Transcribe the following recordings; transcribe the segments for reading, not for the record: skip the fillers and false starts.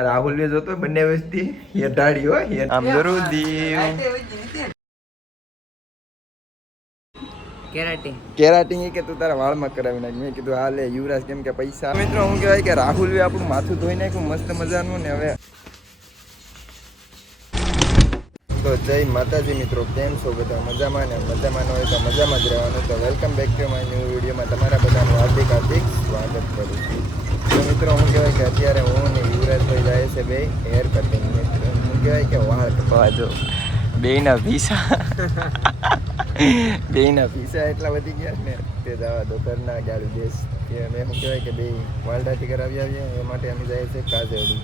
આ રાહુલ ને જોતો બંને વસ્તી હેઠાડી હો આમ જરૂર દીવ કેરાટિંગ કે તું તારા વાળમાં કરાવી નાખ. મેં કીધું હા લે યુવરાજ, કેમ કે પૈસા. મિત્રો હું કહેવાય કે રાહુલ આપણું માથું ધોઈ નાખ્યું મસ્ત મજાનું ને. હવે તો જય માતાજી મિત્રો, કેમ છો બધા? મજામાં ને? મજામાં ન હોય તો મજામાં જ રહેવાનું. તો welcome back to my new વિડીયોમાં તમારા બધાનું હાર્દિક સ્વાગત કરું છું. તો મિત્રો હું કહેવાય કે અત્યારે હું ને યુવરાજભાઈ જાય છે બે હેર કટિંગ. મિત્રો હું કહેવાય કે વાળ કપાવા જો બેયના પીસા એટલા વધી ગયા ને તે જવા દો, ઘરના ગાડું દેશ કે અમે શું કહેવાય કે બે વાળદાથી કરાવી આવીએ. એ માટે અમે જાય છે કાજેડી.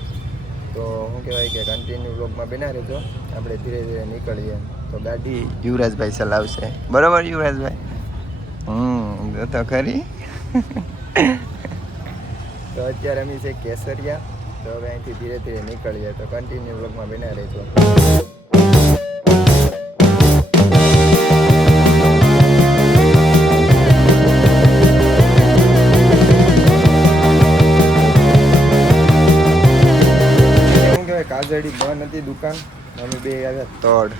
તો શું કહેવાય કે કન્ટિન્યુ બ્લોગમાં બના રહેજો, આપણે ધીરે ધીરે નીકળીએ. તો ગાડી યુવરાજભાઈ ચલાવશે, બરાબર યુવરાજભાઈ? તો ખરી. તો અત્યારે અમે છે કેસરિયા. તો હવે અહીંથી ધીરે ધીરે નીકળીએ. તો કન્ટિન્યુ બ્લોગમાં બના રહેજો. કાજડી બંધ હતી દુકાન, અમે બે આવ્યા તોડ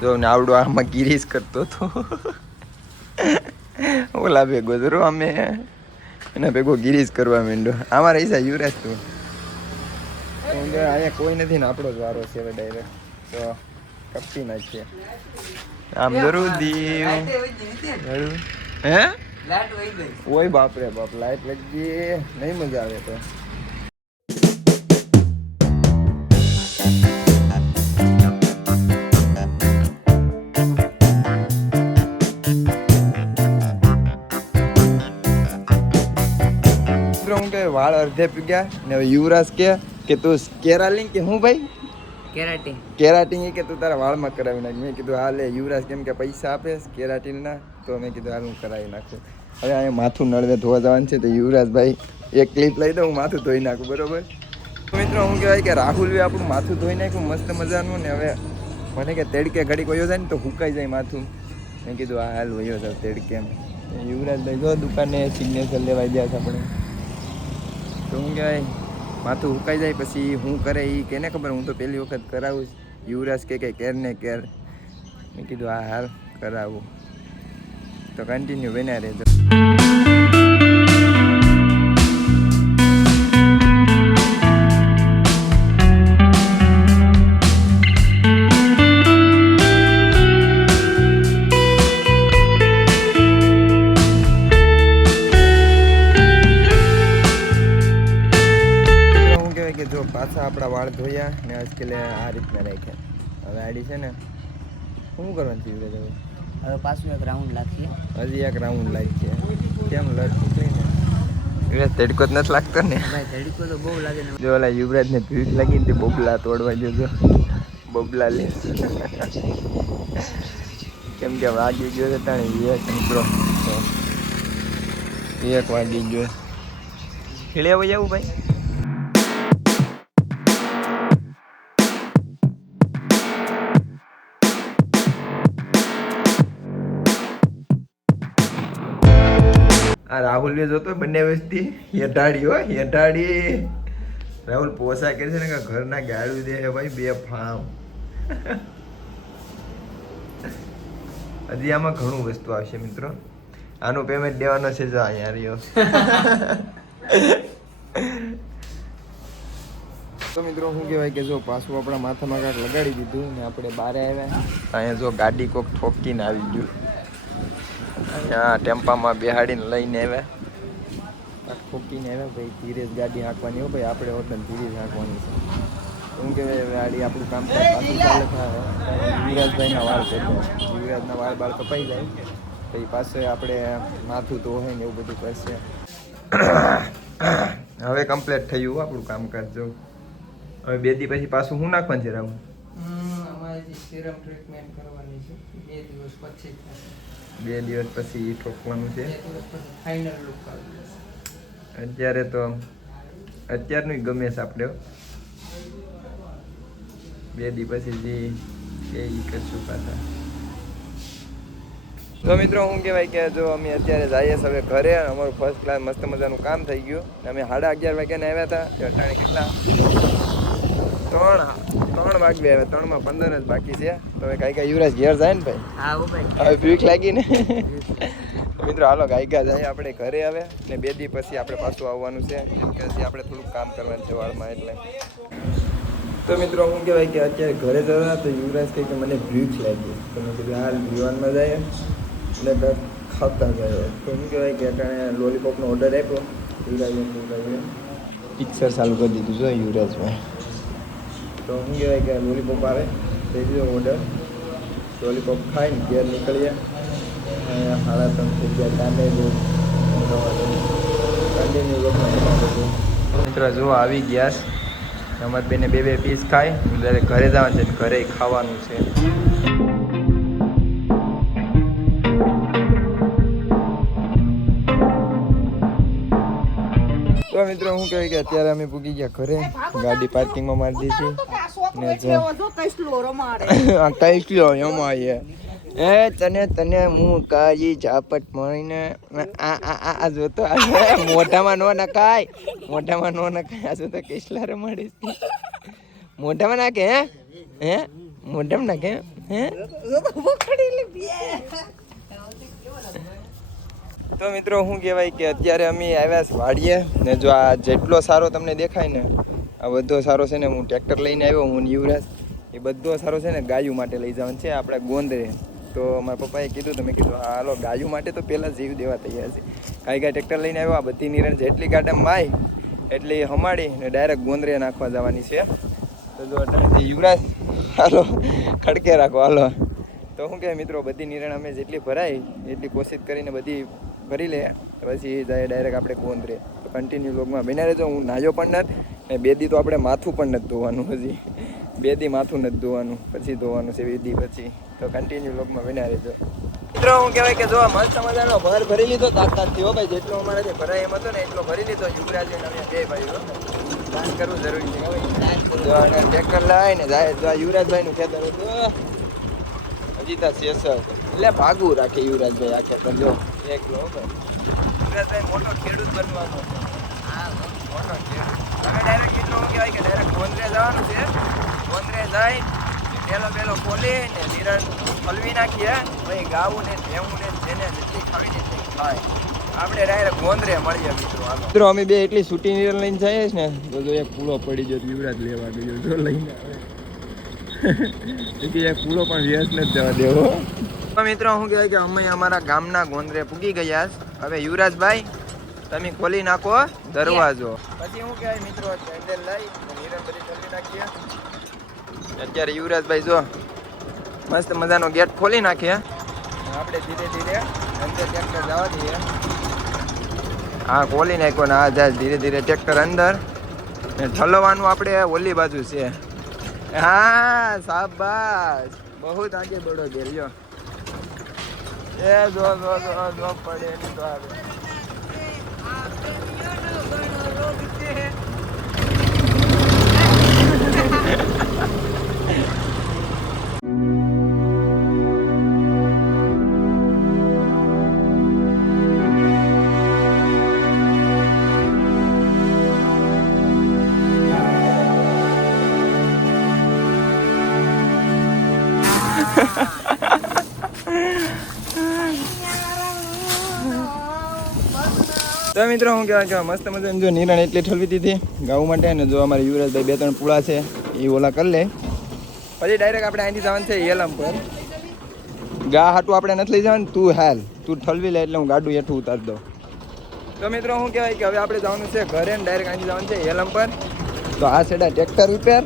જો ને આવડો આમાં ગિરીશ કરતો હતો. ઓલા ભેગો જરો અમે એના ભેગો ગિરીશ કરવા માંડ્યો. અમારા હિસા યુવરાજ તું અહીંયા કોઈ નથી ને આપણો જ વારો છે હવે ડાયરેક્ટ. તો કપટી નાખીએ આમ જરૂર દીવ. હે ઓય બાપરે બાપ, લાઈટ લગી નહીં મજા આવે. તો વાળ અડધે પીગ્યા ને હવે યુવરાજ કે તું કેરાલિંગ કે હું ભાઈ કેરાટિંગ કે તું તારા વાળમાં કરાવી નાખ. મેં કીધું હા લે યુવરાજ, કેમ કે પૈસા આપે કેરાટિનના. તો મેં કીધું હાલ હું કરાવી નાખું. હવે અહીંયા માથું નળવે ધોવા જવાનું છે. તો યુવરાજભાઈ એક ક્લિપ લઈ દઉં, હું માથું ધોઈ નાખું, બરોબર? મિત્રો હું કહેવાય કે રાહુલ આપણું માથું ધોઈ નાખ્યું મસ્ત મજાનું ને. હવે મને કે તેડકે ઘડીક વયો જાય ને તો હુકાઈ જાય માથું. મેં કીધું હા હાલ વયો જાવ તેડકે એમ. યુવરાજભાઈ જો દુકાને સિગ્નેચર લેવાઈ ગયા છે આપણે. તો હું કહેવાય માથું ઉકાઈ જાય પછી હું કરે એ કેને ખબર. હું તો પહેલી વખત કરાવું. યુવરાજ કે કેર ને કેર. મેં કીધું હા હાલ કરાવું. તો કન્ટિન્યુ બન્યા રહેજો. જો પાછા આપણા વાળ ધોયા ને આજકાલે આ રીતના રાખ્યા. હવે આડી છે ને શું કરવાનું છે યુવરાજ? હવે પાછું એક રાઉન્ડ લાગીએ. હજી એક રાઉન્ડ લાગીએ. કેમ લટ નીકળીને યુવરાજ તડકો જ નથી લાગતો ને? ભાઈ તડકો તો બહુ લાગે ને. જો ઓલા યુવરાજને ભીડ લાગી ને તે બબલા તોડવા જજો. બબલા લે કેમ કે વાગી ગયો છે તાણે એક મિત્રો. 1 વાગી ગયો. ખેલે આવું જવું ભાઈ. આ રાહુલ ને જોતો બંને વસ્તી હેઠાડી હો હેઠાડી. રાહુલ પોસા કરે છે ને કે ઘરના ગાળું દે છે ભાઈ બે ફામ. હજી આમાં ઘણું વસ્તુ આવશે મિત્રો. આનું પેમેન્ટ દેવાનો છે જો અહીંયા રહ્યો. તો મિત્રો શું કહેવાય કે જો પાછું આપણા માથામાં કાંઈક લગાડી દીધું ને આપણે બહાર આવ્યા. અહીંયા જો ગાડી કોક ઠોકીને આવી ગયું. અહીંયા ટેમ્પામાં બેહાડીને લઈને આવ્યા. ઠોકીને આવ્યા ભાઈ. ધીરે જ ગાડી હાંકવાની હો ભાઈ, આપણે હોટલ ધીરે જ હાંકવાની છે. શું કહેવાય હવે આડી આપણું કામ પાછું ચાલે થાય. યુવરાજભાઈના વાળ કપાય. યુવરાજના વાળ કપાઈ જાય પછી પાસે આપણે માથું તો હોય ને એવું બધું કરશે. હવે કમ્પ્લીટ થયું આપણું કામકાજ. જો હવે 2 દી પછી પાછું શું નાખવાનું છે રાહુલ? અમારે સિરમ ટ્રીટમેન્ટ કરવાની છે. 2 દિવસ પછી 2 દિવસ પછી ઠોકવાનું છે. ફાઇનલ લુક આવી જશે. અત્યારે તો અત્યારનું ગમે છે આપણે. 2 દી પછી જે એ કરશું પાછા. તો મિત્રો શું કહેવાય કે જો અમે અત્યારે જઈએ હવે ઘરે. અમારું ફર્સ્ટ ક્લાસ મસ્ત મજાનું કામ થઈ ગયું. અમે 11:30 વાગ્યાને આવ્યા હતા. અટાણે કેટલા ત્રણ વાગે હવે 3:15 જ બાકી છે. તો હવે કાંઈ યુવરાજ ઘેર જાય ને ભાઈ? હા ભાઈ. હવે ભૂખ લાગી ને મિત્રો હાલો ગાયકા જાય આપણે ઘરે આવે ને 2 દી પછી આપણે પાછું આવવાનું છે, કેમ કે હજી આપણે થોડુંક કામ કરવાનું છે વાળમાં એટલે. તો મિત્રો હું કહેવાય કે અત્યારે ઘરે જવા તો યુવરાજ કહે કે મને ભૂખ લાગી, તો મેં કીધું હાલ દીવાનમાં જાય એટલે ખાતા જાય. તો શું કહેવાય કે અટાણે લોલીપોપનો ઓર્ડર આપ્યો યુવરાજને પિક્ચર ચાલુ કરી દીધું છે યુવરાજભાઈ. તો શું કહેવાય કે લોલીપોપ આવે થઈ ગયો ઓર્ડર, લોલીપોપ ખાઈને ઘેર નીકળ્યા. 3:30 થઈ ગયા ટાઈમે કન્ટિન્યુ લોકોમાં મિત્રો જો આવી ગયા અમારે બેને 2 પીસ ખાય ત્યારે ઘરે જવાનું છે, ઘરે ખાવાનું છે. તો મિત્રો શું કહેવાય કે અત્યારે અમે પૂગી ગયા ઘરે, ગાડી પાર્કિંગમાં મારી દીધી ને જો કઈ કિલો એમાં તને હું કાજી ઝાપટ મળીને આ જોતો મોઢામાં નો નખાય, મોઢામાં નો નખાય. આ જોતો કેટલા રમાડીશ મોઢામાં નાખે હે મોઢામાં નાખે હે. તો મિત્રો શું કહેવાય કે અત્યારે અમે આવ્યા વાડીએ ને જો આ જેટલો સારો તમને દેખાય ને આ બધો સારો છે ને હું ટ્રેક્ટર લઈને આવ્યો, હું યુવરાજ. એ બધો સારો છે ને ગાયું માટે લઈ જવાનું છે આપણા ગોંદરે. તો મારા પપ્પાએ કીધું તો મેં કીધું હા હાલો ગાયું માટે તો પહેલાં જીવ દેવા તૈયાર છે. કાંઈ ટ્રેક્ટર લઈને આવ્યો, આ બધી નિરણ જેટલી ગાડામાં માય એટલી હમાડી ને ડાયરેક્ટ ગોંદરે નાખવા જવાની છે. તો જો અટાણેથી યુવરાજ હાલો ખડકે રાખો હાલો. તો શું કહેવાય મિત્રો બધી નિરણ અમે જેટલી ભરાય એટલી કોશિશ કરીને બધી ભરી લે પછી જાય ડાયરેક્ટ આપણે ગોંદરે. તો કન્ટિન્યુ લોગમાં બન્યા રહેજો. હું નાહ્યો પણ નથી ને 2 દી તો આપણે માથું પણ નથી ધોવાનું, હજી 2 દી માથું નથી ધોવાનું, પછી ધોવાનું છે 2 દી પછી. તો કન્ટિન્યુ લોગમાં બન્યા રહેજો. મિત્રો હું કહેવાય કે જો મસ્ત મજાનો ભર ભરી લીધો તાકાતથી હો ભાઈ, જેટલો અમારાથી ભરાય એમ હતો ને એટલો ભરી લીધો. યુવરાજ અમે 2 ભાઈઓ દાન કરવું જરૂરી છે ભાઈ. ટ્રેક્ટર લાવીને જાય તો યુવરાજભાઈનું ખેતર હતું અજીતા શેષર એટલે ભાગવું રાખે યુવરાજભાઈ આ ખેતર. જો એક જો યુવરાજભાઈ મોટો ખેડૂત બનવાનો, મોટો ખેડૂત. હવે ડાયરેક્ટ એટલો શું કહેવાય કે ડાયરેક્ટ ગોંદરે જવાનું છે. ગોંદરે જાય પેલો ખોલી ને નિરણ હલવી નાખીએ ભાઈ. ગાવું ને ભેવું ને જેને જેટલી ખાવી ને એટલી ખાય. આપણે ડાયરેક્ટ ગોંદરે મળીએ મિત્રો અમે 2 એટલી છૂટી નિરણ લઈને જઈએ ને તો જો એક પૂળો પડી ગયો યુવરાજ લેવા ગયો જો લઈને આવે એક પૂળો પણ વ્યસ્ત નથી જવા દેવો. તો મિત્રો શું કહેવાય કે અમે અમારા ગામના ગોંદરે પૂગી ગયા. હવે યુવરાજભાઈ તમે ખોલી નાખો દરવાજો. પછી શું કહેવાય મિત્રો હેન્ડલ લઈ નિરણ બધી ખોલી નાખીએ. અત્યારે યુવરાજભાઈ જો મસ્ત મજાનો ગેટ ખોલી નાખીએ. આપણે ધીરે ધીરે અંદર ટ્રેક્ટર જવા દઈએ. હા ખોલી નાખ્યો ને આ જાય ધીરે ધીરે ટ્રેક્ટર અંદર ને ઠલવાનું આપણે ઓલી બાજુ છે. હા શાબાશ બહુ આગે બડો ગેરિયો એ જો પડે એની તો આવે. તો મિત્રો હું કહેવાય મસ્ત મજાની જો નિરણ એટલી ઠલવી દીધી ગાવું માટે ને જો અમારે યુવરાજભાઈ 2-3 પૂળા છે એ ઓલા કરી લે પછી ડાયરેક્ટ આપણે અહીંથી જવાનું છે એલમ પર. ગા હાટું આપણે નથી લઈ જવાનું, તું હાલ તું ઠલવી લે એટલે હું ગાડું હેઠું ઉતારી દઉં. તો મિત્રો શું કહેવાય કે હવે આપણે જવાનું છે ઘરે ને ડાયરેક્ટ અહીંથી જવાનું છે એલમ પર. તો આ સેડા ટ્રેક્ટર રિપેર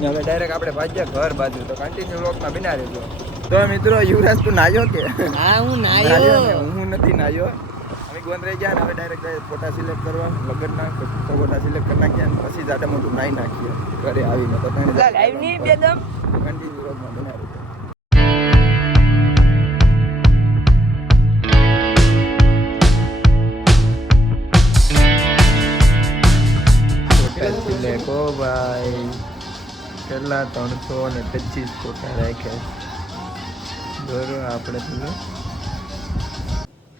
ને હવે ડાયરેક્ટ આપણે ભાગ્યા ઘર બાજુ. તો કન્ટિન્યુ લોકમાં બિના રહેજો. તો મિત્રો યુવરાજ તું નાયો કે? હા હું નાયો. હું નથી નાયો. અમે ગોંદરે ગયા ને હવે ડાયરેક્ટ ફોટા સિલેક્ટ કરવા લગ્નના ફોટા સિલેક્ટ કરી નાખ્યા અને પછી જાતે મોટું નાઈ નાખીએ ઘરે આવીને. તો કન્ટિન્યુ લોકમાં બિના રહેજો. લેકો ભાઈ કેટલા 325 ફોટા રાખ્યા બરોબર આપણે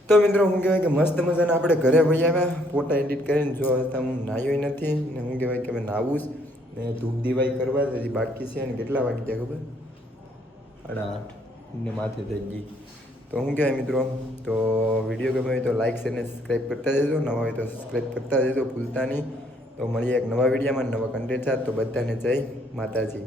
તો મિત્રો શું કહેવાય કે મસ્ત મજાના આપણે ઘરે ભાઈ આવ્યા ફોટા એડિટ કરીને જો હું નાહ્યો નથી ને શું કહેવાય કે હવે નાવું જ ને ધૂપ દીવાઈ કરવા જ હજી બાકી છે ને કેટલા વાગી ગયા ખબર 8:30 ને માથે થઈ ગઈ. તો શું કહેવાય મિત્રો, તો વિડીયો ગમે હોય તો લાઇક શેર ને સબસ્ક્રાઈબ કરતા જજો, નવા હોય તો સબસ્ક્રાઈબ કરતા જજો ભૂલતા નહીં. તો મળીએ એક નવા વિડીયોમાં નવા કન્ટેન્ટ સાથે. તો બધાને જય માતાજી.